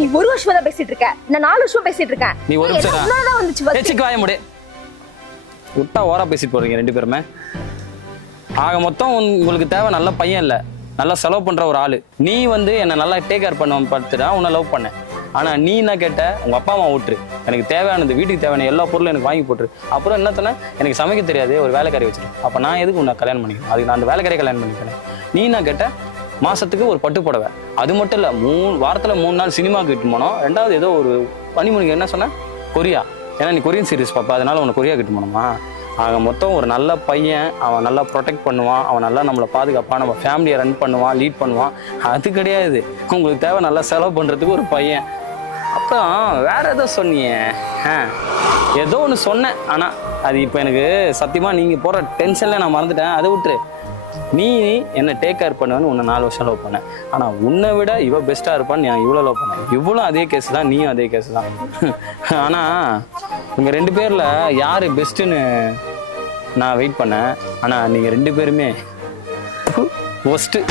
நீ ஒரு வருஷமா தான் பேசிட்டு இருக்க, நான் 4 வருஷமா பேசிட்டு இருக்கேன். நீ ஒரு நிமிஷம் தான் வந்துச்சு பேச்சுக்கு வாய முடி. விட்டா ஓரா பேசிட்டு போறீங்க 2 பேருமே. ஆக மொத்தம் உங்களுக்கு தேவை நல்ல பையன் இல்ல, நல்லா செலவு பண்ற ஒரு ஆளு. நீ வந்து என்ன நல்லா டேக் கேர் பண்ணுவோம் பார்த்துட்டா உன்னை லவ் பண்ணேன். ஆனா நீ என்ன கேட்ட, உங்க அப்பா அம்மா விட்டுரு, எனக்கு தேவையானது வீட்டுக்கு தேவையான எல்லா பொருளும் எனக்கு வாங்கி போட்டுரு. அப்புறம் என்ன தானே எனக்கு சமைக்க தெரியாது, ஒரு வேலைக்காரி வச்சிரு. அப்ப நான் எதுக்கு உன்னை கல்யாணம் பண்ணிக்கிறேன்? அதுக்கு நான் அந்த வேலைக்காரியை கல்யாணம் பண்ணிக்கிறேன். நீ என்ன கேட்ட, மாசத்துக்கு ஒரு பட்டு புடவை. அது மட்டும் இல்ல, வாரத்துல 3 நாள் சினிமாவுக்கு கிட்டு போனோம். 2வது ஏதோ ஒரு பனிமொழிக்கு என்ன சொன்ன, கொரியா. ஏன்னா நீ கொரியன் சீரிஸ் பாப்பா, அதனால உன்னை கொரியா கிட்டு போனோமா. ஆக மொத்தம் ஒரு நல்ல பையன், அவன் நல்லா ப்ரொடெக்ட் பண்ணுவான், அவன் நல்லா நம்மளை பாதுகாப்பான், நம்ம ஃபேமிலியை ரன் பண்ணுவான், லீட் பண்ணுவான். அது கிடையாது. உங்களுக்கு தேவை நல்லா செலவு பண்றதுக்கு ஒரு பையன். அப்புறம் வேற ஏதோ சொன்னீங்க, ஏதோ ஒன்று சொன்னேன். ஆனா அது இப்போ எனக்கு சத்தியமா நீங்க போற டென்ஷன்ல நான் மறந்துட்டேன். அதை விட்டுரு. நீ என்ன டேக் கேர் பண்ணுவேன்னு உன்னை 4 வருஷம் லவ் பண்ணேன். ஆனா உன்னை விட இவ பெஸ்டா இருப்பான்னு நான் இவ்வளோ லவ் பண்ணேன். இவ்வளோ அதே கேஸ் தான், நீயும் அதே கேஸ் தான். ஆனா உங்க 2 பேர்ல யாரு பெஸ்ட்டுன்னு நான் வெயிட் பண்ணேன். ஆனா நீங்க 2 பேருமே ஒஸ்ட்டு.